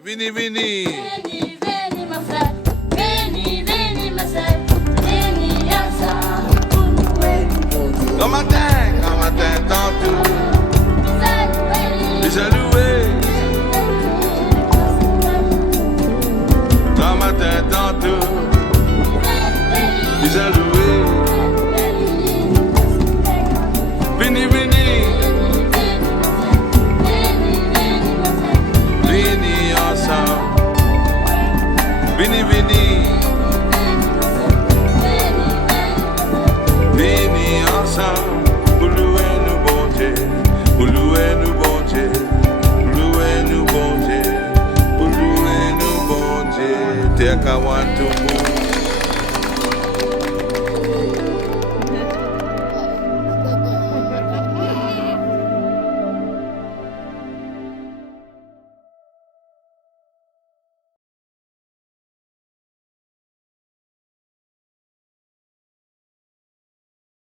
Vini, vini. Veni, veni, my friend. Veni, veni, my friend. Veni, asa. Come on, tant tout. Bisa loué. Come on, tant tout. Bisa loué. Vini, vini. Vini ensemble. Vini, vini. Vini ensemble. Pour louer nous bon Dieu. Pour louer nous bon Dieu. Pour louer nous bon Dieu. Pour louer nous bon Dieu. Take a one, two.